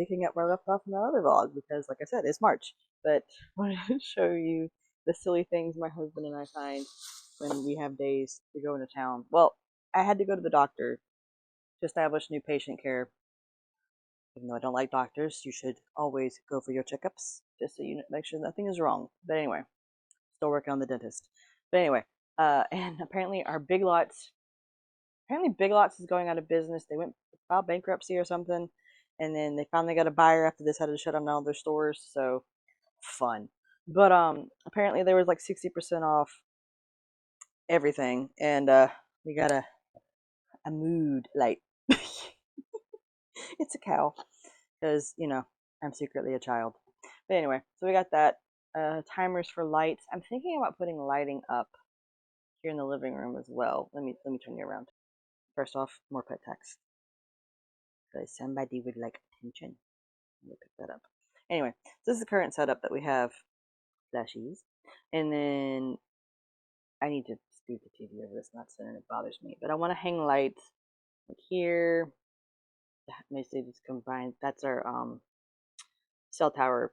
picking up where I left off in the other vlog because, like I said, it's March. But I wanted to show you the silly things my husband and I find when we have days to go into town. Well, I had to go to the doctor to establish new patient care. Even though I don't like doctors, you should always go for your checkups just so you make sure nothing is wrong. But anyway, still working on the dentist. But anyway, and apparently Big Lots is going out of business. They went filed bankruptcy or something, and then they finally got a buyer after this had to shut down all their stores. So fun. But apparently there was like 60% off everything, and we got a mood light. It's a cow because I'm secretly a child. But anyway, so we got that. Timers for lights. I'm thinking about putting lighting up here in the living room as well. Let me turn you around. First off, more pet text because somebody would like attention. Let me pick that up. Anyway, so this is the current setup that we have. Plushies, and then I need to scoot the TV over this nuts and it bothers me. But I want to hang lights like here. Basically, just combine. That's our cell tower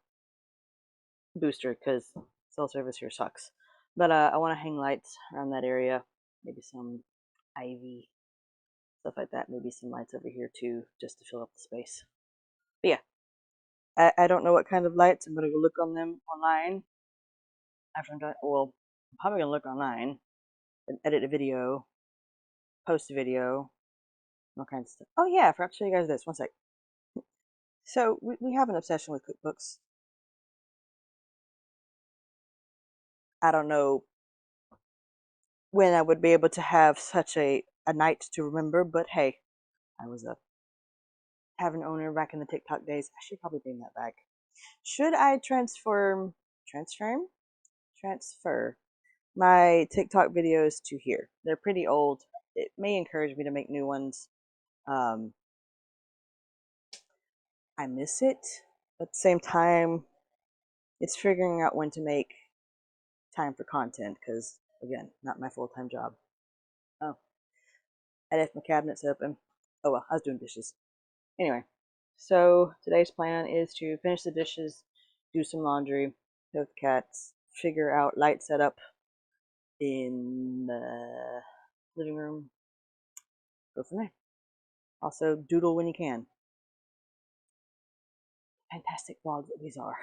booster because cell service here sucks. But I want to hang lights around that area. Maybe some ivy, stuff like that. Maybe some lights over here too, just to fill up the space. But yeah, I don't know what kind of lights. I'm gonna go look on them online after I'm done. Well, I'm probably gonna look online and edit a video, post a video, all kinds of stuff. Oh yeah, I forgot to show you guys this. One sec. So we have an obsession with cookbooks. I don't know when I would be able to have such a night to remember, but hey, I was a tavern owner back in the TikTok days. I should probably bring that back. Should I transfer my TikTok videos to here? They're pretty old. It may encourage me to make new ones. Um, I miss it. At the same time, it's figuring out when to make time for content because, again, not my full-time job. Oh, I left my cabinets open. Oh well, I was doing dishes. Anyway, so today's plan is to finish the dishes, do some laundry, play with the cats, figure out light setup in the living room, go from there. Also, doodle when you can. Fantastic vlogs that these are.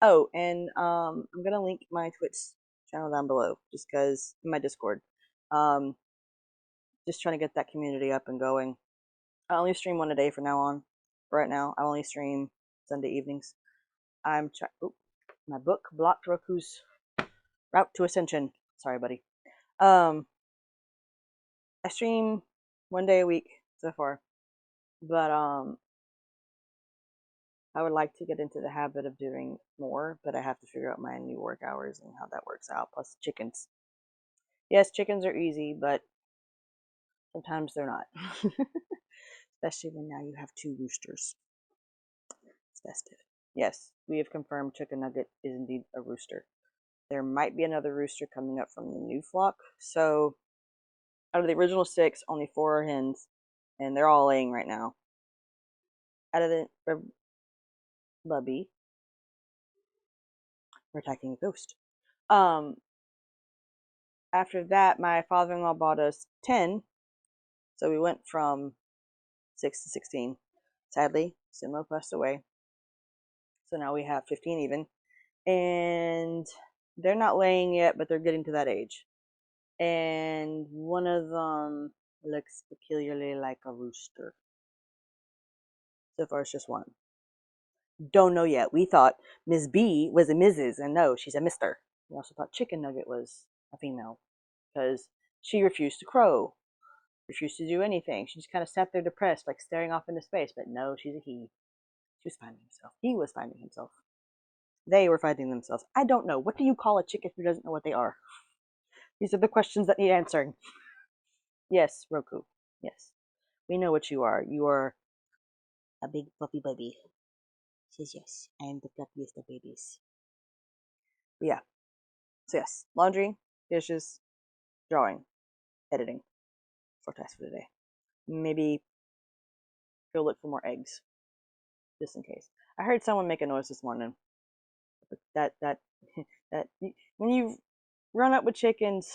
Oh, and I'm gonna link my Twitch channel down below, just because my Discord. Um, just trying to get that community up and going. I only stream one a day from now on. Right now, I only stream Sunday evenings. I'm my book blocked Roku's route to ascension. Sorry, buddy. Um, I stream one day a week so far, but I would like to get into the habit of doing more, but I have to figure out my new work hours and how that works out. Plus chickens. Yes, chickens are easy, but sometimes they're not. Especially when now you have two roosters. It's festive. Yes, we have confirmed Chicken Nugget is indeed a rooster. There might be another rooster coming up from the new flock. So, out of the original 6, only 4 are hens, and they're all laying right now. Out of the Bubby, we're attacking a ghost. After that, my father-in-law bought us 10, so we went from 6 to 16. Sadly, Simo passed away, so now we have 15 even, and they're not laying yet, but they're getting to that age. And one of them looks peculiarly like a rooster. So far, it's just one. Don't know yet. We thought Miss B was a Mrs. and no, she's a Mister. We also thought Chicken Nugget was a female because she refused to crow, refused to do anything. She just kind of sat there depressed, like staring off into space. But no, she's a he. She was finding himself. He was finding himself. They were finding themselves. I don't know. What do you call a chicken who doesn't know what they are? These are the questions that need answering. Yes, Roku. Yes. We know what you are. You are a big fluffy baby. Says yes. I am the fluffiest of babies. But yeah. So yes. Laundry, dishes, drawing, editing. 4 tasks for today. Maybe go look for more eggs, just in case. I heard someone make a noise this morning. That that when you run up with chickens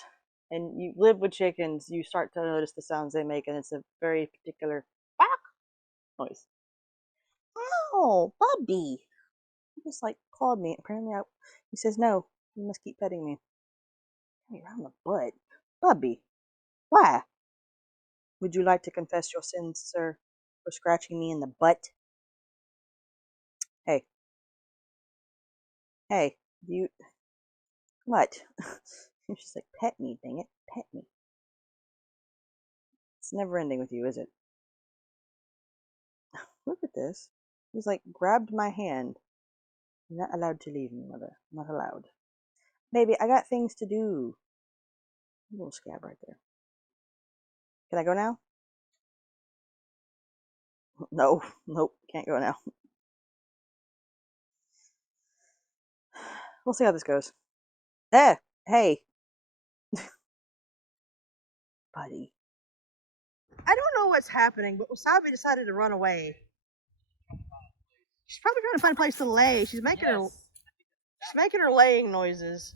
and you live with chickens, you start to notice the sounds they make, and it's a very particular bark noise. Oh, Bubby! He just like clawed me. Apparently, he says no. You must keep petting me. Hey, around the butt, Bubby. Why? Would you like to confess your sins, sir, for scratching me in the butt? Hey, hey, you. What? She's like, pet me, dang it, pet me. It's never ending with you, is it? Look at this. He's like grabbed my hand. You're not allowed to leave me, mother. Not allowed. Baby, I got things to do. A little scab right there. Can I go now? No, nope, can't go now. We'll see how this goes. Hey, buddy. I don't know what's happening, but Wasabi decided to run away. She's probably trying to find a place to lay. She's making her laying noises.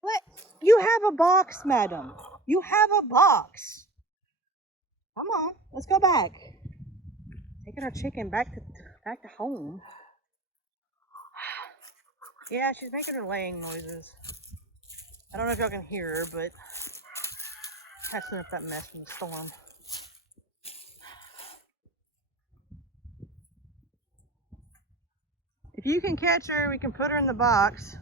What? You have a box, madam. You have a box. Come on, let's go back. Taking our chicken back to home. Yeah, she's making her laying noises. I don't know if y'all can hear her, but catching up that mess from the storm. If you can catch her, we can put her in the box.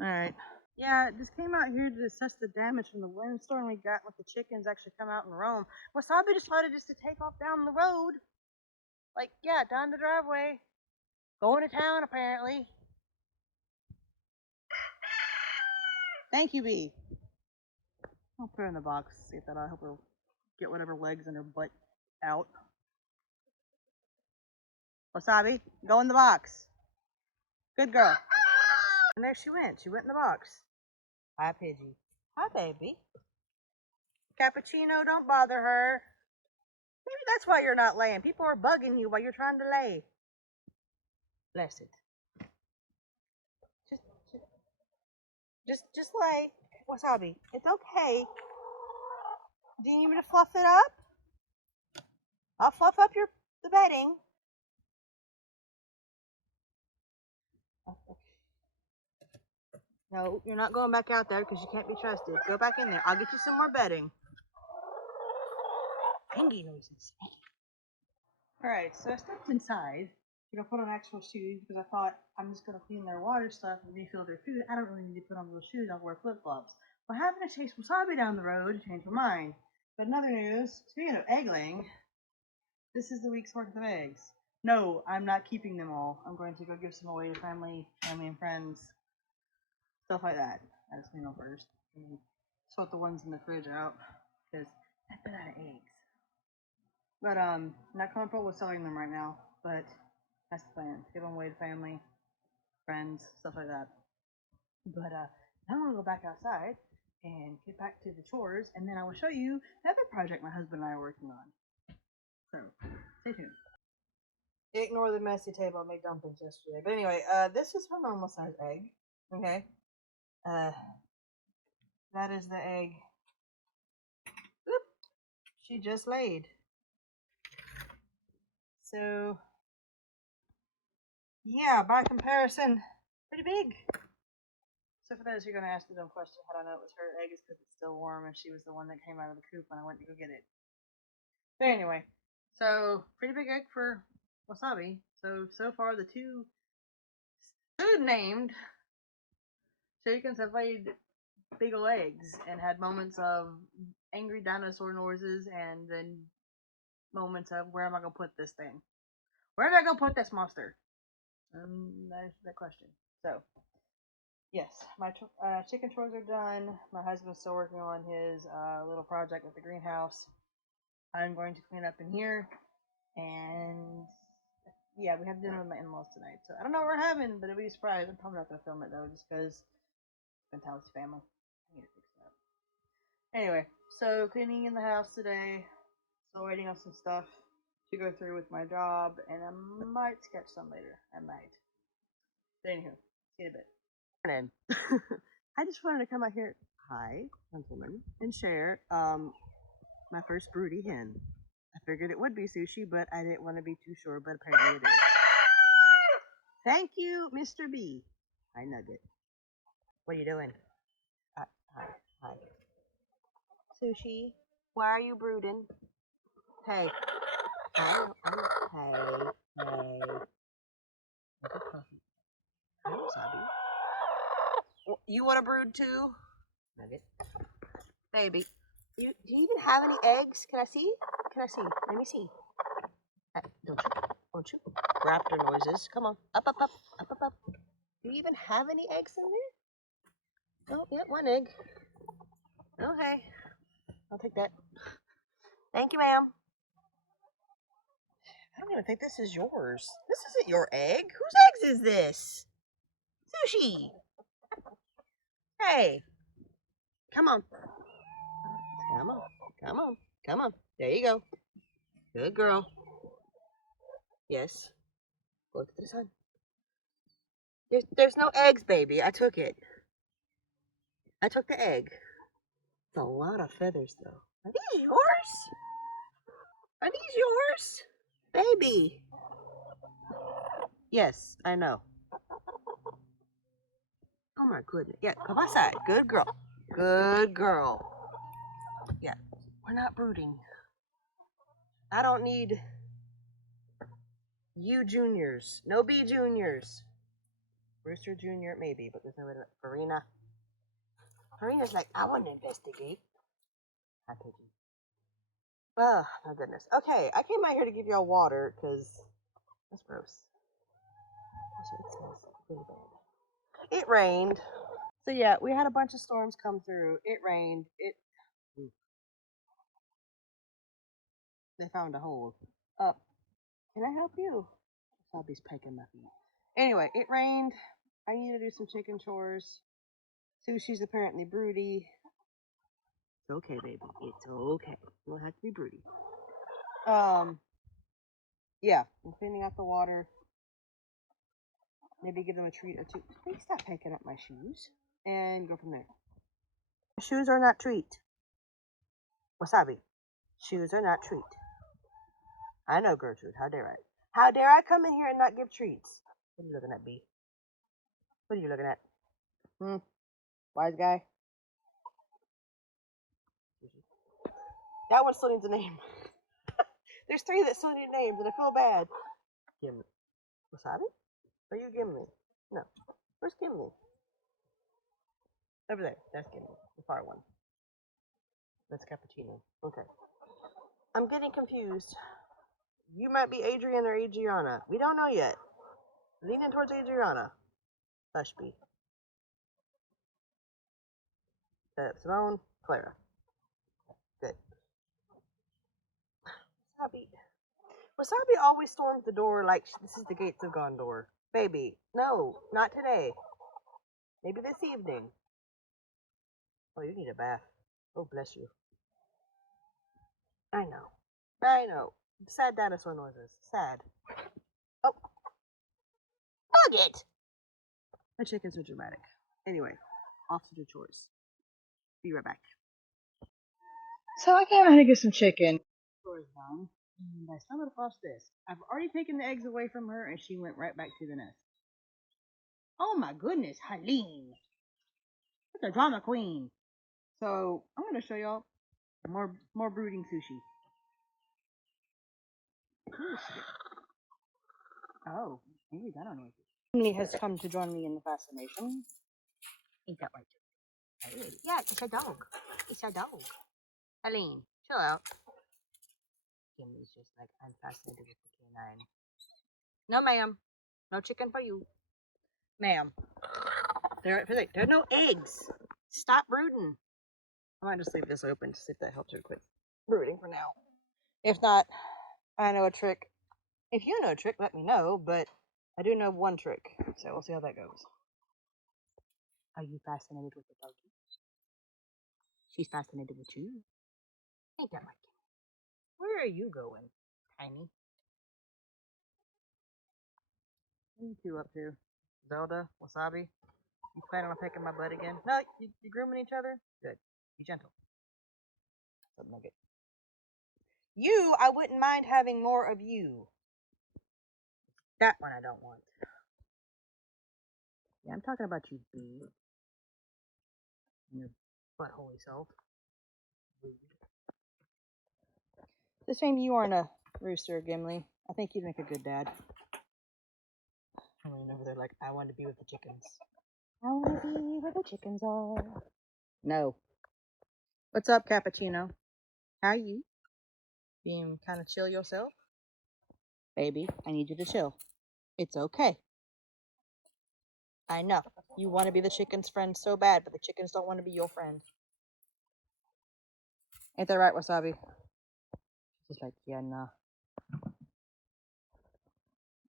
Alright. Yeah, just came out here to assess the damage from the windstorm we got. Let the chickens actually come out and roam. Wasabi decided just to take off down the road. Like, yeah, down the driveway. Going to town, apparently. Thank you, Bee. I'll put her in the box. See if that'll help her get whatever legs in her butt out. Wasabi, go in the box. Good girl. And there she went. She went in the box. Hi, Pidgey. Hi, baby. Cappuccino, don't bother her. Maybe that's why you're not laying. People are bugging you while you're trying to lay. Bless it. Just lay. Wasabi, it's okay. Do you need me to fluff it up? I'll fluff up the bedding. No, you're not going back out there because you can't be trusted. Go back in there. I'll get you some more bedding. Hangy noises. Alright, so I stepped inside to put on actual shoes because I thought I'm just going to clean their water stuff and refill their food. I don't really need to put on those shoes. I'll wear flip-flops. Well, having to chase Wasabi down the road changed my mind. But in other news, speaking of egg laying, this is the week's worth of eggs. No, I'm not keeping them all. I'm going to go give some away to family and friends. Stuff like that. I just clean them first. And sort the ones in the fridge out because I've been out of eggs. But not comfortable with selling them right now. But that's the plan. Give them away to family, friends, stuff like that. But now I'm gonna go back outside and get back to the chores, and then I will show you another project my husband and I are working on. So stay tuned. Ignore the messy table. I made dumplings yesterday. But anyway, this is her normal size egg. Okay. That is the egg. Oop, she just laid. So yeah, by comparison, pretty big. So for those who are going to ask the dumb question, how do I know it was her egg? Is because it's still warm and she was the one that came out of the coop when I went to go get it. But anyway, so pretty big egg for Wasabi. So far the two food named chickens have laid big ol' eggs and had moments of angry dinosaur noises and then moments of where am I going to put this thing? Where am I going to put this monster? That's the question. So yes, my chicken chores are done. My husband's still working on his little project with the greenhouse. I'm going to clean up in here, and yeah, we have dinner with my in-laws tonight. So I don't know what we're having, but it'll be a surprise. I'm probably not going to film it though, just because it's Mentality family. I need to fix that. Anyway, So cleaning in the house today. Still waiting on some stuff to go through with my job, and I might sketch some later. I might. But anywho, see you in a bit. Morning. I just wanted to come out here, hi, gentlemen, and share my first broody hen. I figured it would be sushi, but I didn't want to be too sure, but apparently it is. Thank you, Mr. B. Hi, Nugget. What are you doing? Hi, hi. Sushi, why are you brooding? Hey. Hey. Hi, Sabi. You want to brood too? Nugget. Baby. Do you even have any eggs? Can I see? Let me see. Don't you? Raptor noises. Come on. Up. Do you even have any eggs in there? Oh, yeah, one egg. Okay. I'll take that. Thank you, ma'am. I don't even think this is yours. This isn't your egg. Whose eggs is this? Sushi. Hey. Come on. Come on. There you go. Good girl. Yes. Go to the sun. There's no eggs, baby. I took it. I took the egg. It's a lot of feathers, though. Are these yours? Are these yours? Baby. Yes, I know. Oh my goodness. Yeah, come outside. Good girl. Good girl. Yeah, we're not brooding. I don't need you juniors. No B juniors. Rooster Jr. maybe, but there's no way to. Farina's like, I want to investigate. Hi, Pigeon. Oh, my goodness. Okay, I came out here to give y'all water because that's gross. Also, it smells really bad. It rained. So yeah, we had a bunch of storms come through. It rained. They found a hole. Can I help you? Bobby's pecking my feet. Anyway, it rained. I need to do some chicken chores. Sushi's apparently broody. It's okay, baby. It's okay. You don't have to be broody. Yeah, I'm cleaning out the water. Maybe give them a treat or two. Please stop picking up my shoes. And go from there. Shoes are not treat. Wasabi. Shoes are not treat. I know, Gertrude. How dare I? How dare I come in here and not give treats? What are you looking at, B? What are you looking at? Wise guy. That one still needs a name. There's 3 that still need names, and I feel bad. Gimli. Wasabi? Are you Gimli? No. Where's Gimli? Over there. That's Gimli. The far one. That's Cappuccino. Okay. I'm getting confused. You might be Adrian or Adriana. We don't know yet. Leaning towards Adriana. Hush be. Simone, Clara. Good. Wasabi. Wasabi always storms the door like this is the gates of Gondor. Baby, no, not today. Maybe this evening. Oh, you need a bath. Oh, bless you. I know. Sad dinosaur noises. Sad. Oh. Nugget! My chickens are dramatic. Anyway, off to do chores. Be right back. So I came out to get some chicken. Chores done. And I stumbled across this. I've already taken the eggs away from her, and she went right back to the nest. Oh my goodness, Helene. That's a drama queen. So I'm going to show y'all more brooding sushi. Oh, maybe I don't know. Emily has come to join me in the fascination. Ain't that right? Yeah, it's a dog. It's a dog. Helene, chill out. Emily's just like, I'm fascinated with the canine. No, ma'am. No chicken for you. Ma'am. There are no eggs. Stop brooding. I might just leave this open to see if that helps her quit brooding for now. If not, I know a trick. If you know a trick, let me know, but I do know one trick, so we'll see how that goes. Are you fascinated with the doggy? She's fascinated with you. Ain't that my kid? Where are you going, Tiny? What are you two up to? Zelda, Wasabi? You planning on picking my butt again? No, you grooming each other? Good. Be gentle. Something like it. You, I wouldn't mind having more of you. That one I don't want. Yeah, I'm talking about you, Bee. Your buttholy self. It's a shame you aren't a rooster, Gimli. I think you'd make a good dad. I mean, over there, like, I want to be with the chickens. I want to be where the chickens are. No. What's up, Cappuccino? How are you? Being kind of chill yourself? Baby, I need you to chill. It's okay. I know. You want to be the chicken's friend so bad, but the chickens don't want to be your friend. Ain't that right, Wasabi? She's like, yeah, nah.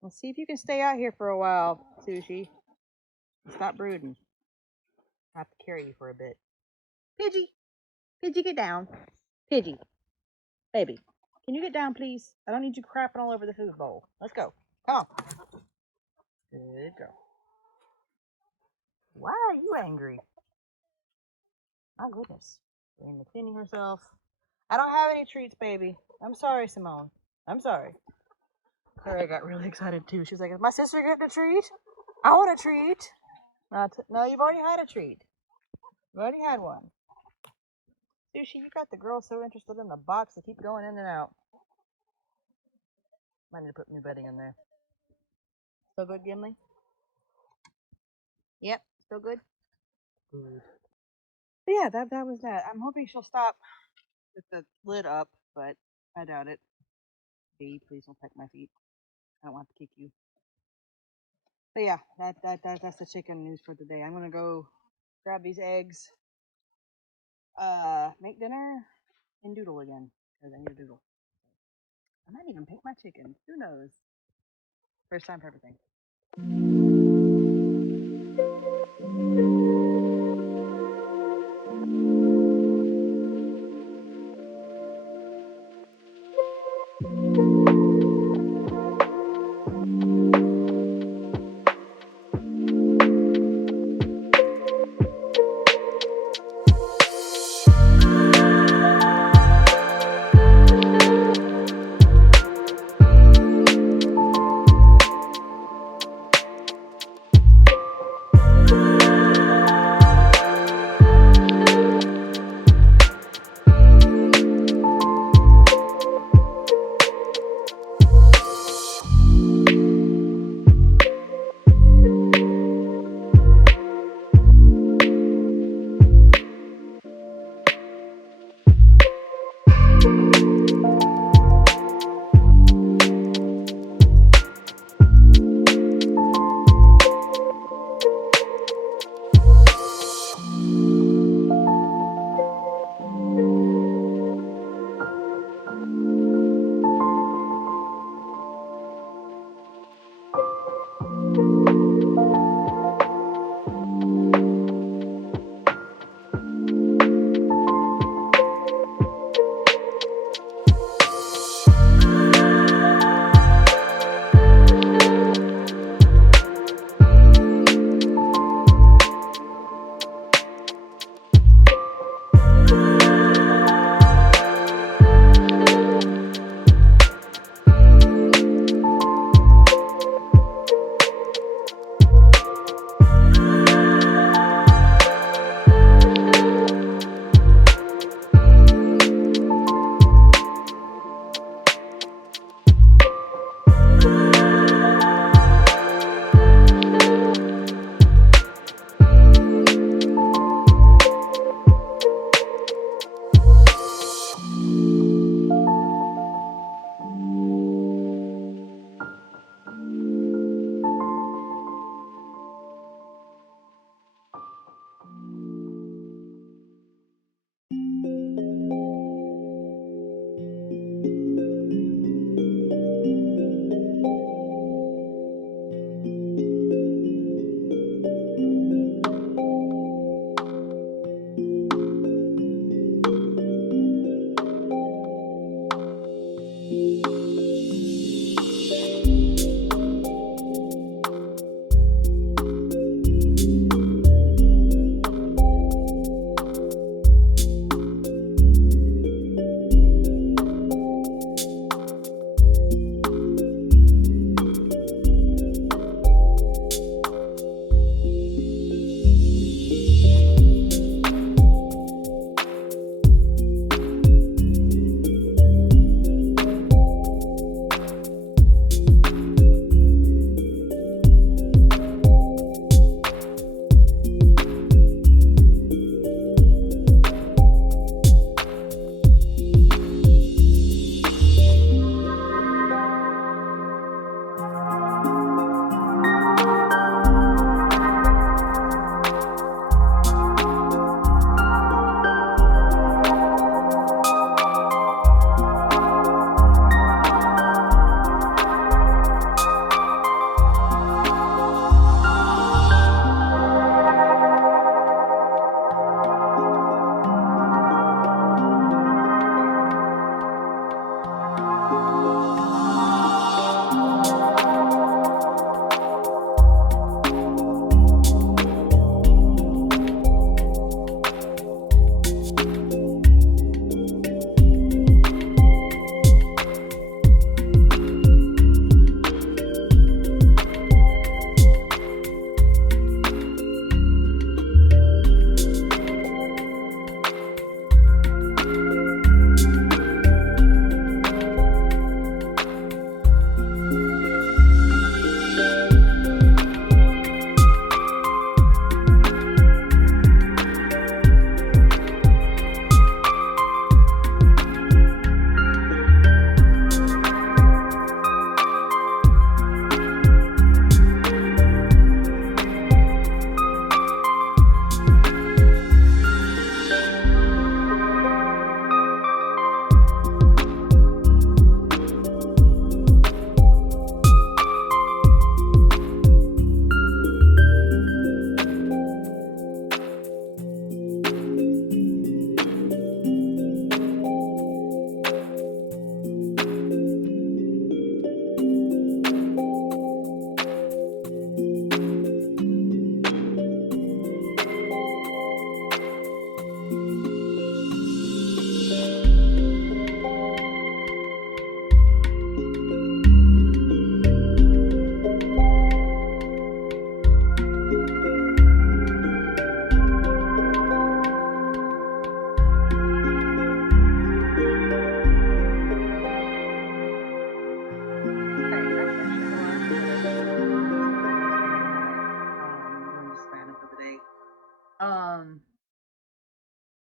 Let's see if you can stay out here for a while, Sushi. Stop brooding. I have to carry you for a bit. Pidgey! Pidgey, get down. Pidgey. Baby, can you get down, please? I don't need you crapping all over the food bowl. Let's go. Come on. Good girl. Why are you angry? My goodness. Rena cleaning herself. I don't have any treats, baby. I'm sorry, Simone. I'm sorry. Claire got really excited too. She's like, is my sister getting a treat? I want a treat. No, you've already had a treat. You already had one. Sushi, you got the girl so interested in the box to keep going in and out. Might need to put new bedding in there. Still good, Gimli? Yep, still good? Good. But yeah, that was that. I'm hoping she'll stop with the lid up, but I doubt it. B, please don't peck my feet. I don't want to kick you. But yeah, that's the chicken news for today. I'm gonna go grab these eggs, make dinner, and doodle again because I need a doodle. I might even pick my chickens. Who knows? First time for everything.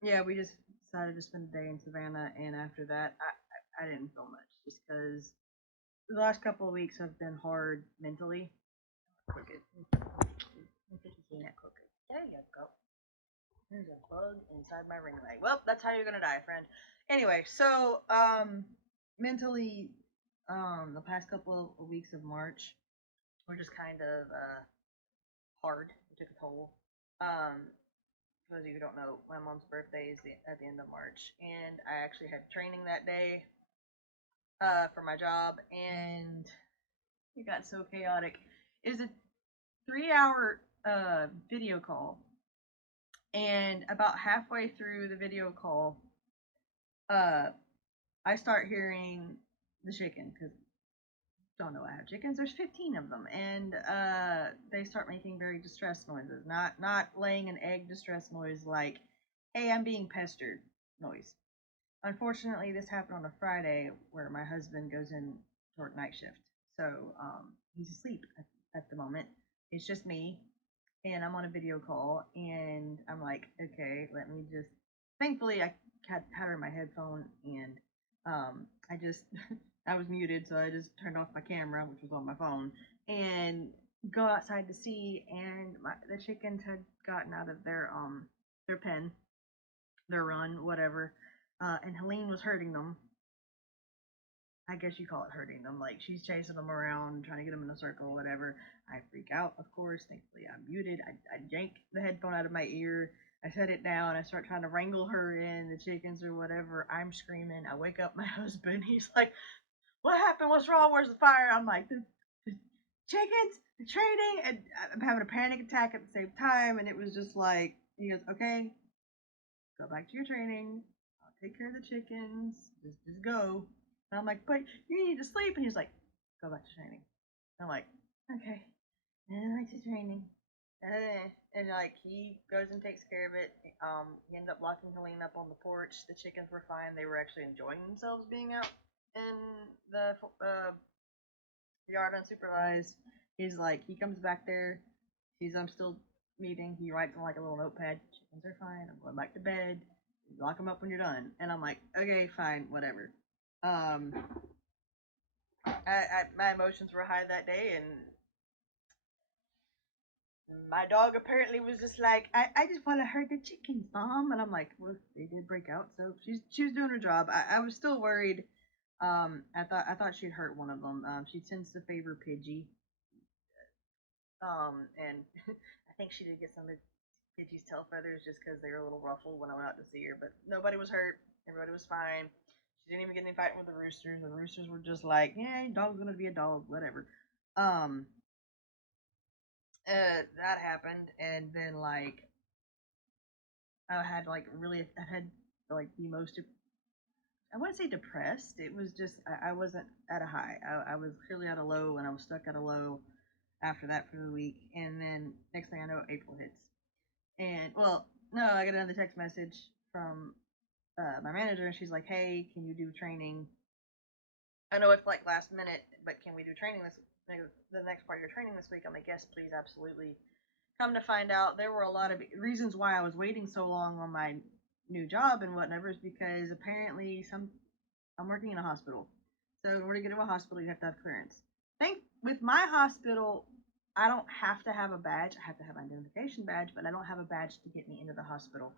yeah, we just decided to spend a day in Savannah, and after that, I didn't feel much just because the last couple of weeks have been hard mentally. Crooked. There you go. There's a bug inside my ring light. Well, that's how you're gonna die, friend. Anyway, so mentally, the past couple of weeks of March were just kind of hard. It took a toll. For those of you who don't know, my mom's birthday is at the end of March, and I actually had training that day for my job, and it got so chaotic. It was a 3 hour video call, and about halfway through the video call, uh, I start hearing the chicken because don't know I have chickens. There's 15 of them, and they start making very distressed noises. Not laying an egg distress noise like, "Hey, I'm being pestered" noise. Unfortunately, this happened on a Friday where my husband goes in to work night shift, so he's asleep at the moment. It's just me, and I'm on a video call, and I'm like, okay, let me just. Thankfully, I had her in my headphone, and I just I was muted, so I just turned off my camera, which was on my phone, and go outside to see, and the chickens had gotten out of their pen, their run, whatever, and Helene was hurting them. I guess you call it hurting them. Like she's chasing them around, trying to get them in a circle, whatever. I freak out, of course. Thankfully, I'm muted. I yank the headphone out of my ear. I set it down. I start trying to wrangle her in, the chickens or whatever. I'm screaming. I wake up my husband. He's like, "What happened? What's wrong? Where's the fire?" I'm like, the chickens, the training. And I'm having a panic attack at the same time. And it was just like, he goes, "Okay, go back to your training. I'll take care of the chickens. Just go." And I'm like, "But you need to sleep." And he's like, "Go back to training." And I'm like, "Okay." And I to training. And like he goes and takes care of it. He ends up locking Helene up on the porch. The chickens were fine. They were actually enjoying themselves being out in the yard unsupervised. He's like, he comes back there. I'm still meeting. He writes on like a little notepad. Chickens are fine. I'm going back to bed. Lock them up when you're done. And I'm like, okay, fine, whatever. My emotions were high that day, and my dog apparently was just like, I just want to hurt the chickens, Mom. And I'm like, well, they did break out, so she was doing her job. I was still worried. I thought she'd hurt one of them. She tends to favor Pidgey. And I think she did get some of Pidgey's tail feathers just because they were a little ruffled when I went out to see her. But nobody was hurt. Everybody was fine. She didn't even get any fighting with the roosters. The roosters were just like, yeah, dog's gonna be a dog, whatever. Um, that happened, and then like I had like the most. I wouldn't say depressed. It was just I wasn't at a high. I was clearly at a low, and I was stuck at a low after that for the week. And then next thing I know, April hits. And well, no, I got another text message from my manager, and she's like, "Hey, can you do training? I know it's like last minute, but can we do training the next part of your training this week?" I'm like, "Yes, please, absolutely." Come to find out, there were a lot of reasons why I was waiting so long on my new job and whatever is because apparently I'm working in a hospital. So in order to get to a hospital, you have to have clearance. With my hospital, I don't have to have a badge. I have to have an identification badge, but I don't have a badge to get me into the hospital.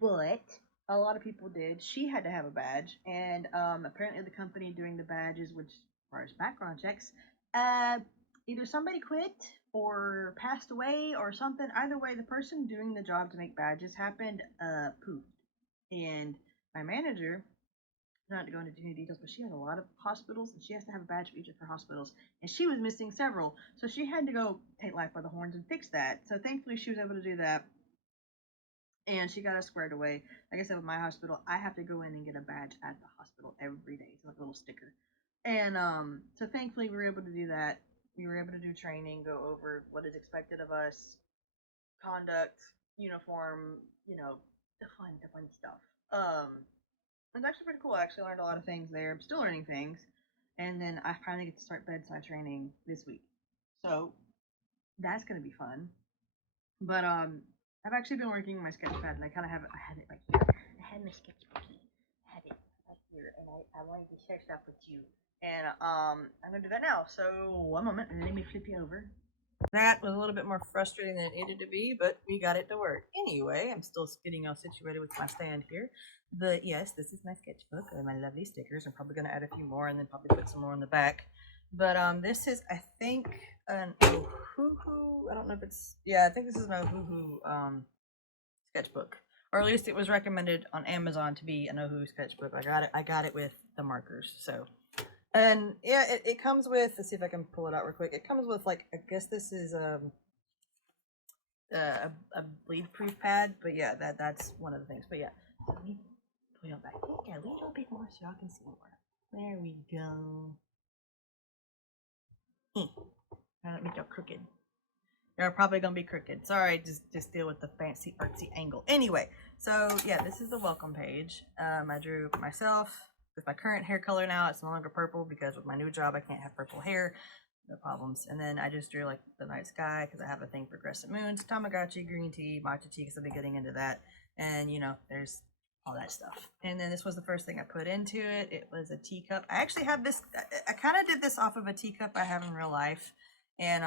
But a lot of people did. She had to have a badge, and apparently the company doing the badges, which as far as background checks, uh, either somebody quit or passed away or something. Either way, the person doing the job to make badges happened pooped, and my manager. Not to go into too many details, but she has a lot of hospitals, and she has to have a badge for each of her hospitals, and she was missing several, so she had to go take life by the horns and fix that. So thankfully, she was able to do that, and she got us squared away. Like I said, with my hospital, I have to go in and get a badge at the hospital every day. It's like a little sticker. And so thankfully we were able to do that. We were able to do training, go over what is expected of us, conduct, uniform, the fun stuff. It's actually pretty cool. I actually learned a lot of things there. I'm still learning things. And then I finally get to start bedside training this week. So that's gonna be fun. But I've actually been working my sketch pad, and I kind of have it. I had it right here. I had my sketchbook. I had it right here, and I wanted to share stuff with you. And I'm gonna do that now. So one moment, and let me flip you over. That was a little bit more frustrating than it needed to be, but we got it to work. Anyway, I'm still getting all situated with my stand here. But yes, this is my sketchbook and my lovely stickers. I'm probably gonna add a few more and then probably put some more on the back. But this is, I think, an Ohuhu. I don't know if it's, yeah, I think this is an Ohuhu sketchbook, or at least it was recommended on Amazon to be an Ohuhu sketchbook. I got it with the markers. So, and yeah, it comes with. Let's see if I can pull it out real quick. It comes with, like, I guess this is a bleed proof pad. But yeah, that's one of the things. But yeah, so let me pull it back a little bit more so y'all can see more. There we go. Now let me go crooked. They're probably gonna be crooked. Sorry, just deal with the fancy artsy angle. Anyway, so yeah, this is the welcome page. I drew myself with my current hair color now. It's no longer purple because with my new job I can't have purple hair. No problems. And then I just drew like the night sky because I have a thing for crescent moons, Tamagotchi, green tea, matcha tea because I've been getting into that. And you know, there's all that stuff. And then this was the first thing I put into it. It was a teacup. I actually have this. I kind of did this off of a teacup I have in real life, and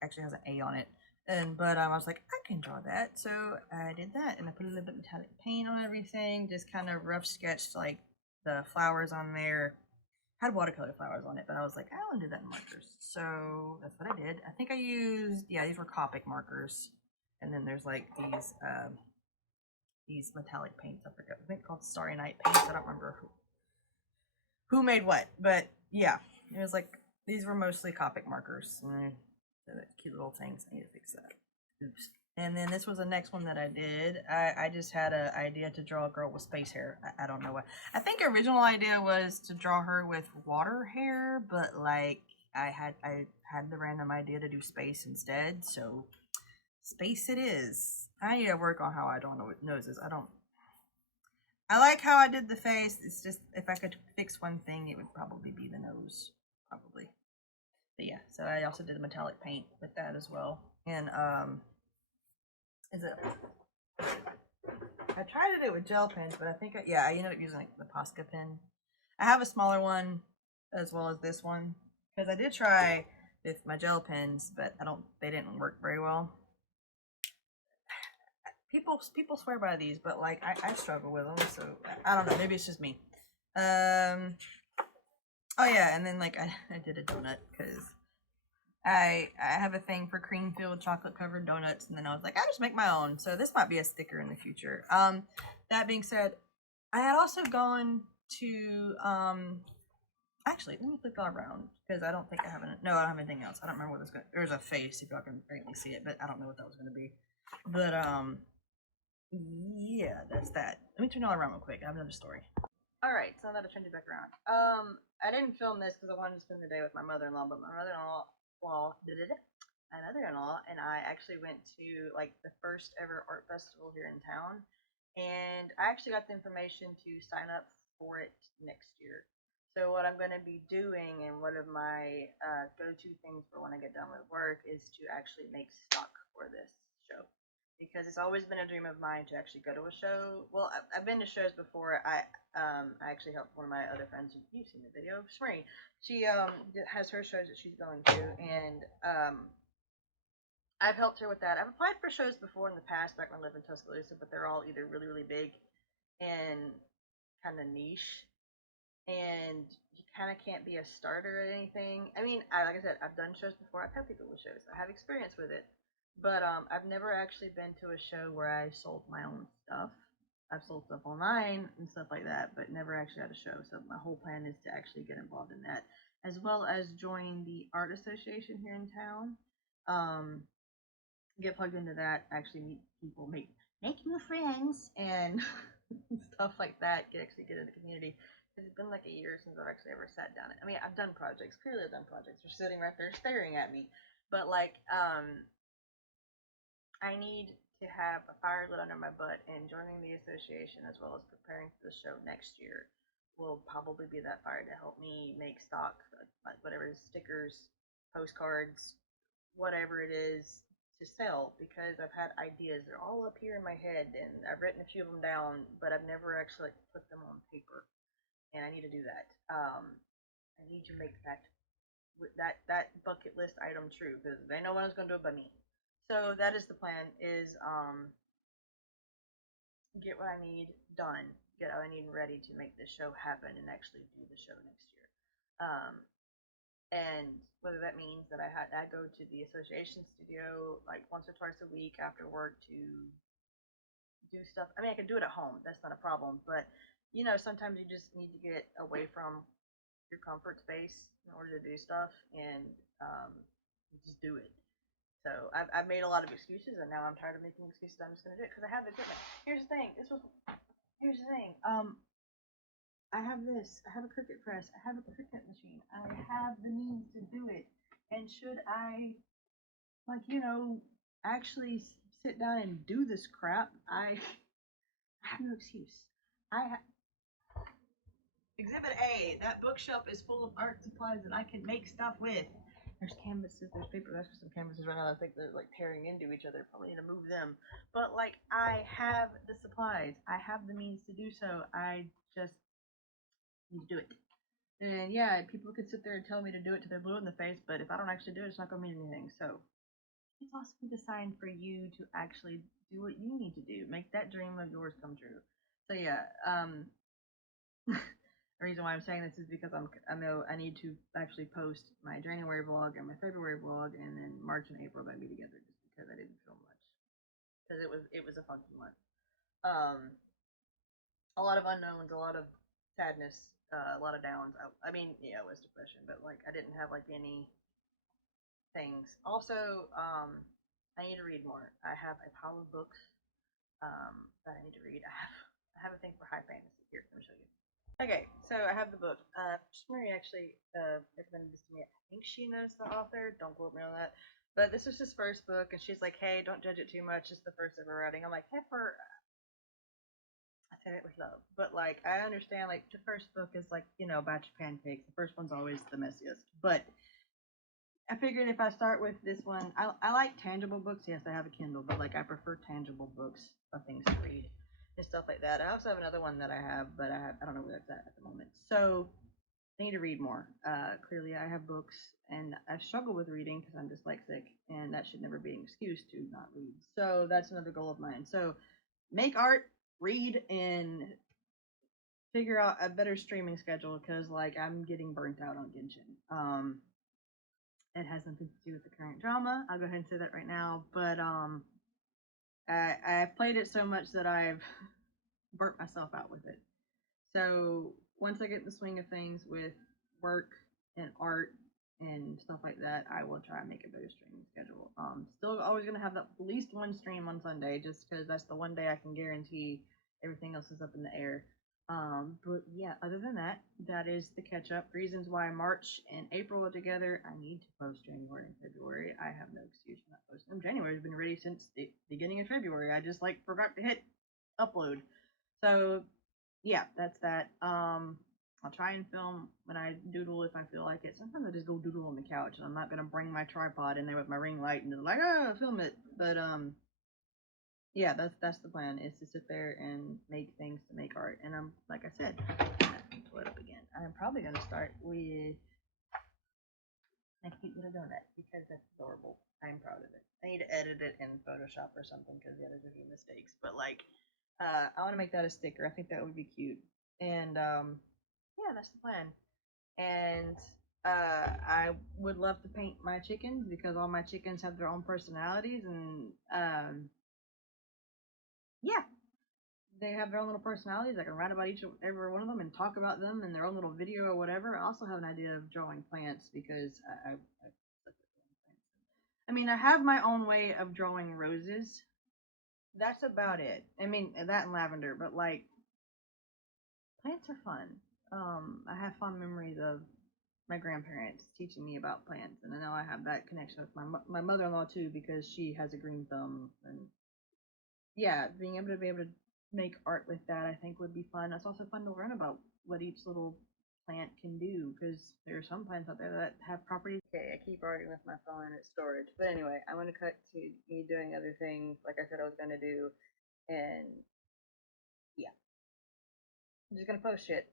actually has an A on it. And but I was like, I can draw that, so I did that, and I put a little bit of metallic paint on everything. Just kind of rough sketched like the flowers on there. Had watercolor flowers on it, but I was like, I want to do that in markers, so that's what I did. I think I used, yeah, these were Copic markers, and then there's like these metallic paints. I forget. I think called Starry Night paints. I don't remember who made what, but yeah, it was like these were mostly Copic markers. And cute little things. I need to fix that. Oops. And then this was the next one that I did. I just had an idea to draw a girl with space hair. I don't know what. I think original idea was to draw her with water hair, but like I had the random idea to do space instead. So space it is. I need to work on how I draw noses. I like how I did the face. It's just if I could fix one thing, it would probably be the nose. Probably. But yeah, so I also did a metallic paint with that as well. And is it? I tried to do it with gel pens, but I think I ended up using like the Posca pen. I have a smaller one as well as this one because I did try with my gel pens, but they didn't work very well. People swear by these, but like I struggle with them, so I don't know. Maybe it's just me. Oh yeah, and then like I did a donut because I have a thing for cream filled chocolate covered donuts, and then I was like, I just make my own. So this might be a sticker in the future. That being said, I had also gone to actually let me flip all around because I don't think I have I don't have anything else. I don't remember what was going. There's a face if y'all can faintly see it, but I don't know what that was going to be. But yeah, that's that. Let me turn it all around real quick. I have another story. All right, so now that I've turned it back around. I didn't film this because I wanted to spend the day with my mother-in-law, but my mother-in-law, and I actually went to like the first ever art festival here in town, and I actually got the information to sign up for it next year. So what I'm going to be doing, and one of my go-to things for when I get done with work, is to actually make stock for this show because it's always been a dream of mine to actually go to a show. Well, I've been to shows before. I actually helped one of my other friends. You've seen the video, Shmurry. She has her shows that she's going to, and I've helped her with that. I've applied for shows before in the past, back when I lived in Tuscaloosa, but they're all either really, really big and kind of niche, and you kind of can't be a starter at anything. I mean, like I said, I've done shows before. I've helped people with shows. I have experience with it, but I've never actually been to a show where I sold my own stuff. I've sold stuff online and stuff like that, but never actually had a show. So my whole plan is to actually get involved in that, as well as join the art association here in town. Get plugged into that, actually meet people, make new friends, and stuff like that. Actually get in the community. Because it's been like a year since I've actually ever sat down. I mean, I've done projects. Clearly, I've done projects. They're sitting right there staring at me. But like, I need to have a fire lit under my butt, and joining the association as well as preparing for the show next year will probably be that fire to help me make stock, like whatever stickers, postcards, whatever it is, to sell because I've had ideas. They're all up here in my head, and I've written a few of them down, but I've never actually put them on paper, and I need to do that. I need to make that bucket list item true because they know what I was going to do it by me. So that is the plan: is get what I need done, get what I need ready to make this show happen, and actually do the show next year. Um, and whether that means that I go to the association studio like once or twice a week after work to do stuff. I mean, I can do it at home. That's not a problem. But sometimes you just need to get away from your comfort space in order to do stuff, and just do it. So I've made a lot of excuses, and now I'm tired of making excuses. I'm just gonna do it because I have the equipment. Here's the thing. Here's the thing. I have this. I have a Cricut press. I have a Cricut machine. I have the means to do it. And should I, like, actually sit down and do this crap, I have no excuse. Exhibit A. That bookshelf is full of art supplies that I can make stuff with. There's canvases. There's paper. There's some canvases right now. I think they're like tearing into each other. Probably need to move them. But like, I have the supplies. I have the means to do so. I just need to do it. And yeah, people could sit there and tell me to do it till they're blue in the face, but if I don't actually do it, it's not going to mean anything. So it's also the sign for you to actually do what you need to do. Make that dream of yours come true. So yeah, the reason why I'm saying this is because I know I need to actually post my January vlog and my February vlog, and then March and April might be together just because I didn't film much because it was a funky month. A lot of unknowns, a lot of sadness, a lot of downs. I mean, yeah, it was depression, but like I didn't have like any things. Also, I need to read more. I have a pile of books that I need to read. I have a thing for high fantasy. Here, let me show you. Okay, so I have the book. Mary actually recommended this to me. I think she knows the author. Don't quote me on that. But this was his first book, and she's like, "Hey, don't judge it too much. It's the first ever writing." I'm like, "Hey, I said it with love, but like I understand. Like the first book is like a batch of pancakes. The first one's always the messiest, but I figured if I start with this one, I like tangible books. Yes, I have a Kindle, but like I prefer tangible books of things to read and stuff like that. I also have another one that I have, but I don't know where that's at the moment. So I need to read more. Clearly, I have books, and I struggle with reading because I'm dyslexic, and that should never be an excuse to not read. So that's another goal of mine. So make art, read, and figure out a better streaming schedule because like I'm getting burnt out on Genshin. It has nothing to do with the current drama. I'll go ahead and say that right now. But I've played it so much that I've burnt myself out with it. So once I get in the swing of things with work and art and stuff like that, I will try and make a better streaming schedule. Still always gonna have at least one stream on Sunday, just because that's the one day I can guarantee. Everything else is up in the air. But yeah, other than that, that is the catch up. Reasons why March and April are together. I need to post January and February. I have no excuse for not posting them. January's been ready since the beginning of February. I just like forgot to hit upload. So yeah, that's that. I'll try and film when I doodle if I feel like it. Sometimes I just go doodle on the couch, and I'm not gonna bring my tripod in there with my ring light and like, film it. But yeah, that's the plan, is to sit there and make things to make art. And I'm like I said, pull it up again. I'm probably gonna start with a cute little donut because that's adorable. I'm proud of it. I need to edit it in Photoshop or something because yeah, there's a few mistakes. But like, I want to make that a sticker. I think that would be cute. And yeah, that's the plan. And I would love to paint my chickens because all my chickens have their own personalities, and yeah, they have their own little personalities. I can write about every one of them and talk about them in their own little video or whatever. I also have an idea of drawing plants because I mean, I have my own way of drawing roses. That's about it. I mean, that and lavender, but like plants are fun. I have fond memories of my grandparents teaching me about plants, and I know I have that connection with my mother-in-law too because she has a green thumb, and yeah, being able to make art with that I think would be fun. It's also fun to learn about what each little plant can do, because there are some plants out there that have properties. Okay, I keep arguing with my phone and its storage. But anyway, I'm going to cut to me doing other things like I said I was going to do. And yeah, I'm just going to post shit.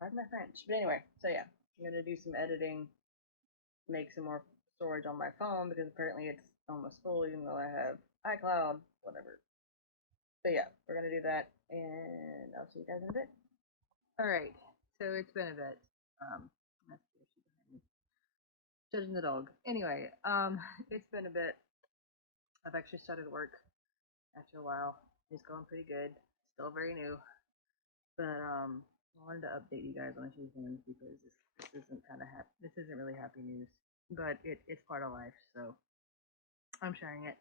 Pardon my French. But anyway, so yeah, I'm going to do some editing, make some more storage on my phone because apparently it's almost full even though I have iCloud, whatever. So yeah, we're going to do that. And I'll see you guys in a bit. Alright, so it's been a bit. That's the issue behind me. Judging the dog. Anyway, it's been a bit. I've actually started work after a while. It's going pretty good. Still very new. But I wanted to update you guys on a few things because this isn't this isn't really happy news. But it's part of life, so I'm sharing it.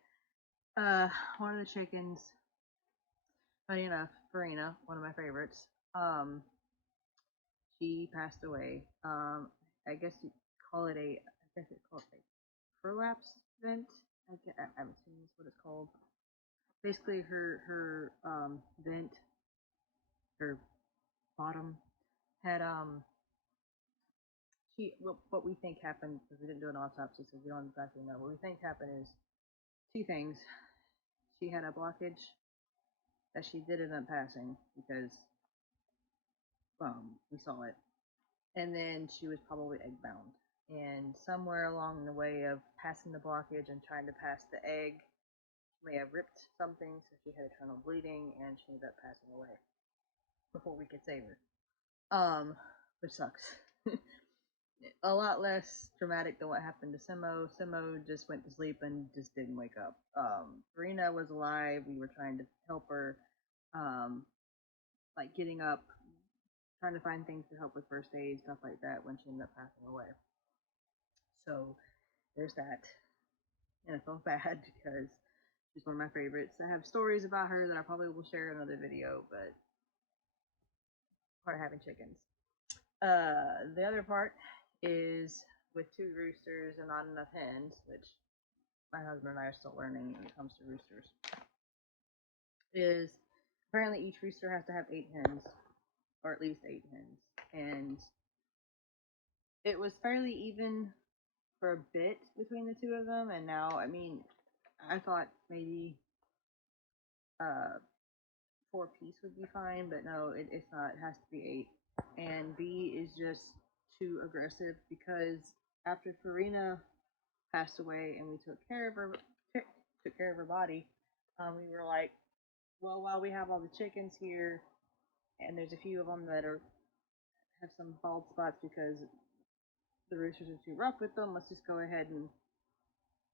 One of the chickens, funny enough, Farina, one of my favorites, she passed away. I guess you call it I guess it's called a prolapse vent. I'm assuming that's what it's called. Basically, her vent, her bottom had she what we think happened because we didn't do an autopsy, so we don't exactly know. What we think happened is two things. She had a blockage that she did end up passing because we saw it, and then she was probably egg bound. And somewhere along the way of passing the blockage and trying to pass the egg, she may have ripped something, so she had internal bleeding, and she ended up passing away before we could save her. Which sucks. A lot less dramatic than what happened to Simo. Simo just went to sleep and just didn't wake up. Verena was alive. We were trying to help her, like getting up, trying to find things to help with first aid, stuff like that, when she ended up passing away. So there's that. And I felt bad because she's one of my favorites. I have stories about her that I probably will share in another video, but part of having chickens. The other part is with two roosters and not enough hens, which my husband and I are still learning when it comes to roosters, is apparently each rooster has to have 8 hens, or at least 8 hens. And it was fairly even for a bit between the two of them, and now, I mean, I thought maybe 4 piece would be fine, but no, it's not. It has to be 8. And B is just too aggressive because after Farina passed away and we took care of her body, we were like, well, while we have all the chickens here, and there's a few of them that have some bald spots because the roosters are too rough with them, let's just go ahead and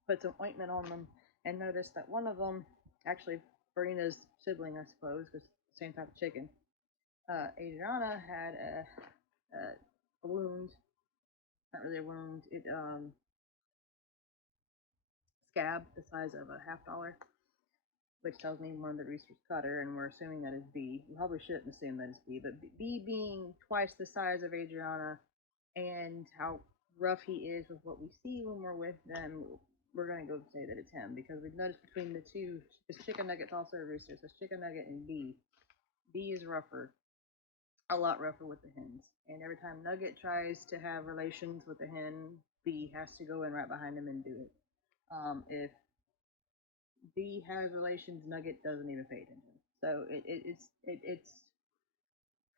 put some ointment on them. And notice that one of them, actually Farina's sibling, I suppose, because same type of chicken, Adriana had a wound. Not really a wound. It scab the size of a $50, which tells me one of the roosters cut her, and we're assuming that is B. We probably shouldn't assume that is B, but B being twice the size of Adriana and how rough he is with what we see when we're with them, we're going to go say that it's him because we've noticed between the two, because Chicken Nugget's also a rooster, so it's Chicken Nugget and B. B is rougher, a lot rougher with the hens. And every time Nugget tries to have relations with a hen, B has to go in right behind him and do it. If B has relations, Nugget doesn't even pay attention. So it's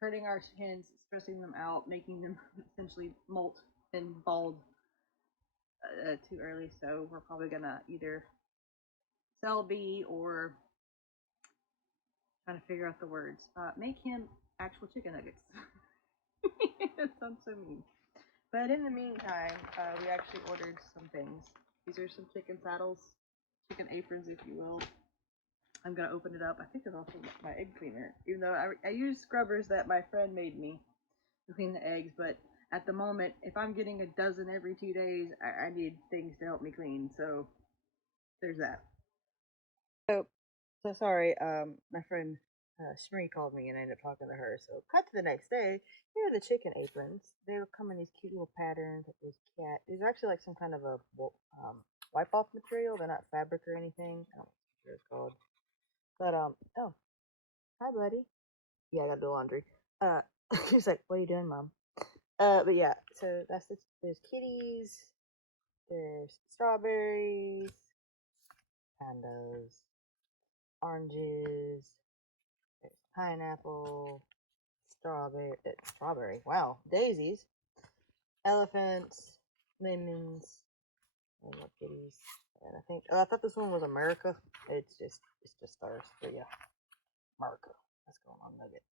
hurting our hens, stressing them out, making them essentially molt and bald too early. So we're probably gonna either sell B or trying to figure out the words. Make him actual chicken nuggets. That sounds so mean. But in the meantime, we actually ordered some things. These are some chicken saddles, chicken aprons, if you will. I'm gonna open it up. I think it's also my egg cleaner, even though I use scrubbers that my friend made me to clean the eggs. But at the moment, if I'm getting a dozen every 2 days, I need things to help me clean. So there's that. So sorry. My friend Shmee called me, and I ended up talking to her. So cut to the next day. Here are the chicken aprons. They come in these cute little patterns. Like this cat. These are actually like some kind of a wipe off material. They're not fabric or anything. I don't know what it's called. But oh, hi, buddy. Yeah, I gotta do laundry. Uh, She's like, what are you doing, Mom? But yeah, so there's kitties, there's strawberries, pandas, oranges, there's pineapple, strawberry, wow, daisies, elephants, lemons, and more kitties. And I thought this one was America. It's just stars. But yeah, America. What's going on, Nugget?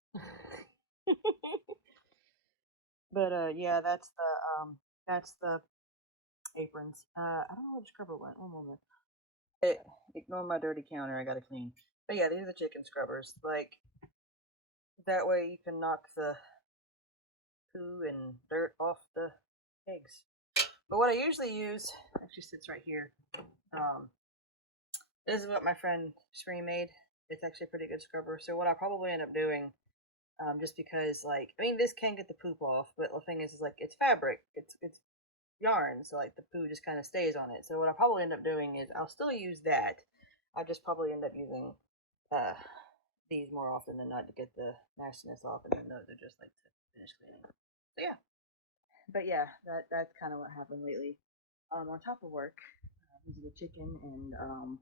But yeah, that's the aprons. I don't know where the scrubber went. One moment. Ignore my dirty counter. I gotta clean. But yeah, these are the chicken scrubbers. Like that way you can knock the poo and dirt off the eggs. But what I usually use actually sits right here. This is what my friend Shree made. It's actually a pretty good scrubber. So what I'll probably end up doing, just because like I mean this can get the poop off, but the thing is like it's fabric. It's yarn, so like the poo just kind of stays on it. So what I'll probably end up doing is I'll still use that. I'll just probably end up using uh these more often than not to get the nastiness off, and then those are just like to finish cleaning. So yeah. But yeah, that's kind of what happened lately. On top of work, these are the chicken and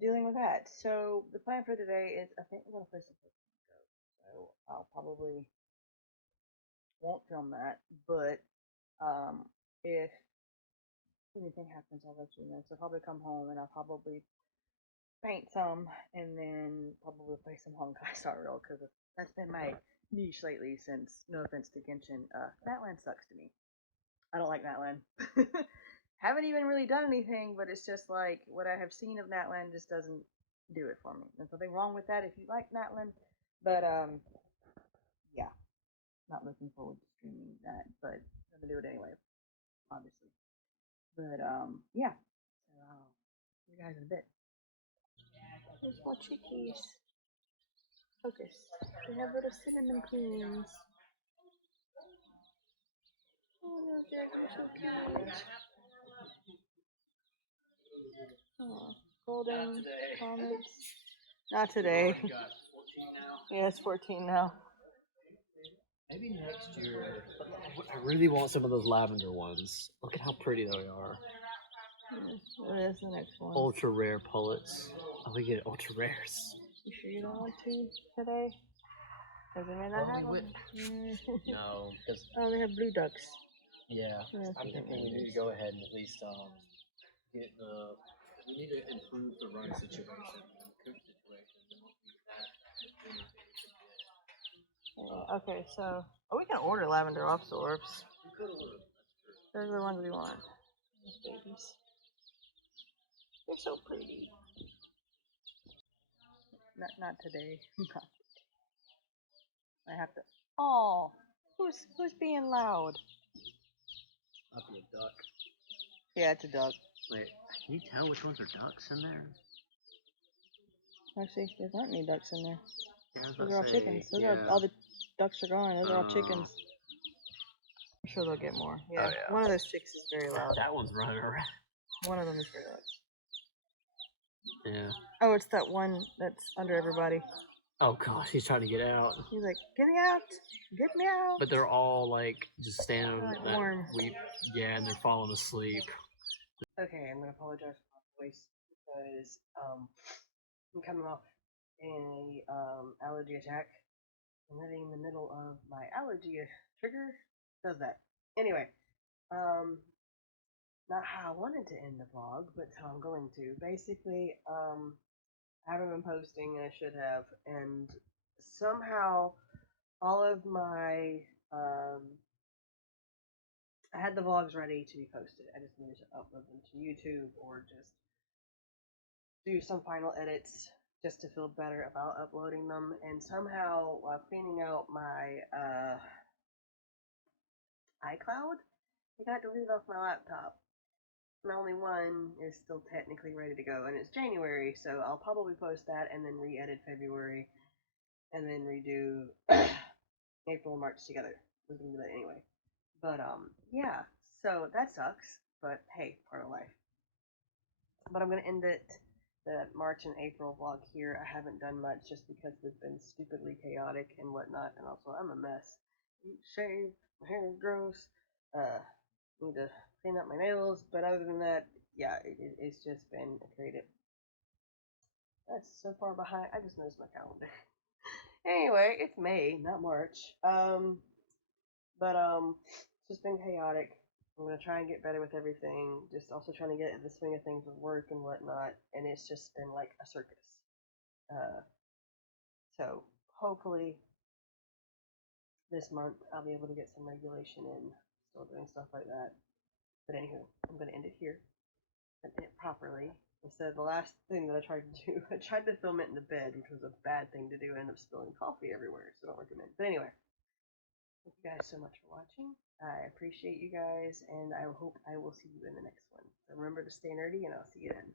dealing with that. So the plan for today is I think we're gonna play some Pokemon Go. So I'll probably won't film that, but if anything happens, I'll let you know. So I'll probably come home and I'll probably paint some and then probably play some Honkai Star Rail because that's been my niche lately. Since no offense to Genshin, Natlan sucks to me. I don't like Natlan. Haven't even really done anything, but it's just like what I have seen of Natlan just doesn't do it for me. There's nothing wrong with that if you like Natlan, but yeah, not looking forward to streaming that, but I'm gonna do it anyway, obviously. But yeah, so I'll see you guys in a bit. There's more chickies. Focus. They have little cinnamon queens. Oh, they're so cute. Oh, golden comets. Not today. Yeah, it's 14 now. Maybe next year. I really want some of those lavender ones. Look at how pretty they are. What is the next one? Ultra rare pullets. Oh, we get ultra rares. You sure you don't want to today? Because they may not have them. No, because oh, they have blue ducks. Yeah, I'm thinking we need to go ahead and at least get the. We need to improve the run situation and the coop situation. Okay, so we can order lavender absorbs. Those are the ones we want. Those babies. They're so pretty. Not today. I have to. Oh, who's being loud? Might be a duck. Yeah, it's a duck. Wait, can you tell which ones are ducks in there? Actually, there's not any ducks in there. Yeah, those are all chickens. Those are all the ducks are gone. Those are all chickens. I'm sure they'll get more. Yeah. Oh, yeah. One of those chicks is very loud. That one's running around. One of them is very loud. Yeah. Oh, it's that one that's under everybody. Oh gosh, he's trying to get out. He's like, "Get me out! Get me out!" But they're all like just standing like warm. Yeah, and they're falling asleep. Okay, I'm gonna apologize for my voice because I'm coming off a allergy attack. And living in the middle of my allergy trigger does that. Anyway, not how I wanted to end the vlog, but how I'm going to. Basically, I haven't been posting, and I should have, and somehow all of my I had the vlogs ready to be posted. I just needed to upload them to YouTube or just do some final edits just to feel better about uploading them. And somehow, while cleaning out my iCloud, it got deleted off my laptop. My only one is still technically ready to go, and it's January, so I'll probably post that and then re-edit February, and then redo April and March together. We're gonna do that anyway. But yeah, so that sucks. But hey, part of life. But I'm gonna end it that March and April vlog here. I haven't done much just because they've been stupidly chaotic and whatnot, and also I'm a mess. Shave, my hair is gross. Need to clean up my nails, but other than that, yeah, it's just been a creative. That's so far behind. I just noticed my calendar. Anyway, it's May, not March. But it's just been chaotic. I'm gonna try and get better with everything. Just also trying to get in the swing of things with work and whatnot. And it's just been like a circus. Uh, so hopefully this month I'll be able to get some regulation in. Still doing stuff like that. But anywho, I'm gonna end it here and end it properly. Instead of the last thing that I tried to do, I tried to film it in the bed, which was a bad thing to do. I ended up spilling coffee everywhere, so I don't recommend. But anyway, thank you guys so much for watching. I appreciate you guys, and I hope I will see you in the next one. So remember to stay nerdy, and I'll see you then.